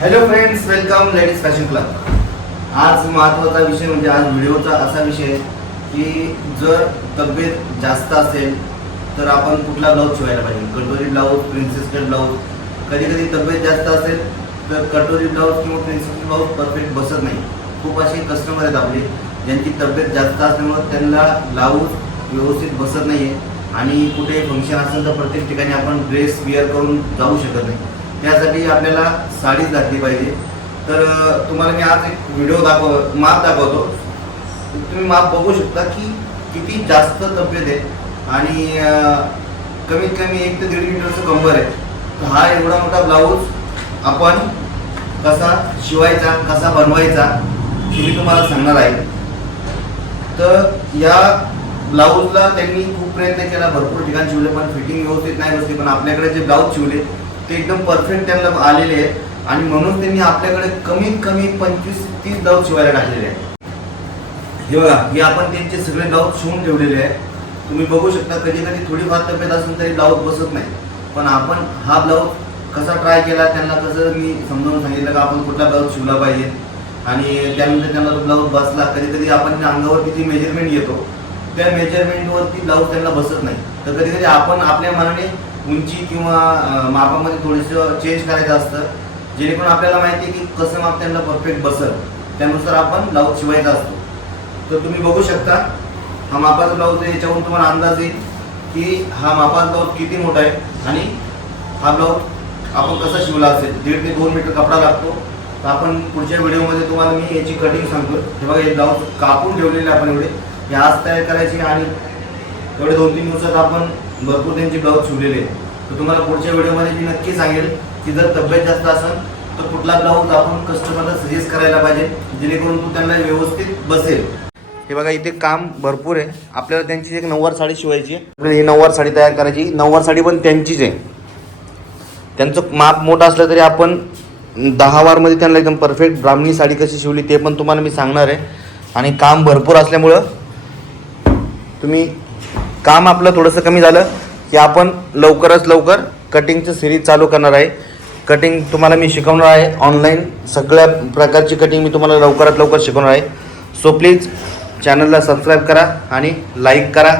Hello friends welcome ladies fashion club आज महत्त्वाचा विषय म्हणजे आज व्हिडिओचा असा विषय की जर तब्येत जास्त असेल तर आपण कुठला ब्लाऊज शिवायला पाहिजे? कटोरी ब्लाऊज प्रिन्सेस कट ब्लाऊज कधी कधी तब्येत जास्त असेल तर कटोरी ब्लाऊज किंवा प्रिन्सेस ब्लाऊज परफेक्ट बसत नाही. खूप असे कस्टमर आहेत आपले ज्यांची तब्येत जास्त असल्यामुळे त्यांना ब्लाऊज व्यवस्थित बसत नाही आहे आणि कुठे फंक्शन असेल तर प्रत्येक ठिकाणी आपण ड्रेस विअर करून जाऊ शकत नाही. त्यासाठी आपल्याला साडीच घातली पाहिजे. तर तुम्हाला मी आज एक व्हिडिओ दाखव माप दाखवतो. तुम्ही माप बघू शकता की किती जास्त तब्येत आहे आणि कमीत कमी एक ते दीड मीटरचं कंबर आहे. तर हा एवढा मोठा ब्लाऊज आपण कसा शिवायचा कसा बनवायचा हे मी तुम्हाला सांगणार आहे. तर या ब्लाऊजला त्यांनी खूप प्रयत्न केला. भरपूर ठिकाणी शिवले पण फिटिंग व्यवस्थित नाही बसली. पण आपल्याकडे जे ब्लाऊज शिवले ते एकदम परफेक्ट त्यांना आलेले आहेत. आणि म्हणून त्यांनी आपल्याकडे कमीत कमी पंचवीस तीस ब्लाऊज शिवायला टाकलेले आहेत. हे बघा हे आपण त्यांचे सगळे ब्लाऊज शिवून ठेवलेले आहे तुम्ही बघू शकता कधी कधी थोडीफार तब्येत असून तरी ब्लाऊज बसत नाही पण आपण हा ब्लाऊज कसा ट्राय केला त्यांना कसं मी समजावून सांगितलं का आपण कुठला ब्लाऊज शिवला पाहिजे. आणि त्यानंतर त्यांना तो ब्लाऊज बसला कधी कधी आपण त्या अंगावरती जी मेजरमेंट घेतो त्या मेजरमेंटवरती ब्लाऊज त्यांना बसत नाही तर कधी कधी आपण आपल्या मनाने उंची किंवा मापामध्ये थोडंसं चेंज करायचं असतं. जेणेकरून आपल्याला माहिती आहे की कसं माप त्यांना परफेक्ट बसल. त्यानुसार आपण ब्लाऊज शिवायचा असतो. तर तुम्ही बघू शकता हा मापाचा ब्लाऊज आहे. याच्यावरून तुम्हाला अंदाज येईल की हा मापाचा ब्लाऊज किती मोठा आहे आणि हा ब्लाऊज आपण कसा शिवला असेल. दीड ते दोन मीटर कपडा लागतो. तर आपण पुढच्या व्हिडिओमध्ये तुम्हाला मी याची कटिंग सांगतो हे बघा हे ब्लाऊज कापून ठेवलेले आपण एवढे. हे आज तयार करायचे आणि एवढे दोन तीन दिवसात आपण भरपूर त्यांचे ब्लाऊज शिवलेले आहेत. तर तुम्हाला पुढच्या व्हिडिओमध्ये मी नक्की सांगेल की जर तब्येत जास्त असेल तर कुठला ब्लाऊज आपण कस्टमरला सजेस्ट करायला पाहिजे जेणेकरून तो त्यांना व्यवस्थित बसेल. हे बघा इथे काम भरपूर आहे. आपल्याला त्यांची एक नऊवार साडी शिवायची आहे. आपल्याला ही नऊवार साडी तयार करायची नऊवार साडी पण त्यांचीच आहे. त्यांचं माप मोठं असलं तरी आपण दहा वारमध्ये त्यांना एकदम परफेक्ट ब्राह्मणी साडी कशी शिवली ते पण तुम्हाला मी सांगणार आहे. आणि काम भरपूर असल्यामुळं तुम्ही काम आपलं थोडंसं कमी झालं की आपण लवकरच लवकर कटिंगचं सिरीज चालू करणार आहे. कटिंग तुम्हाला मी शिकवणार आहे. ऑनलाईन सगळ्या प्रकारची कटिंग मी तुम्हाला लवकरात लवकर शिकवणार आहे. सो प्लीज चॅनलला सबस्क्राईब करा आणि लाईक करा.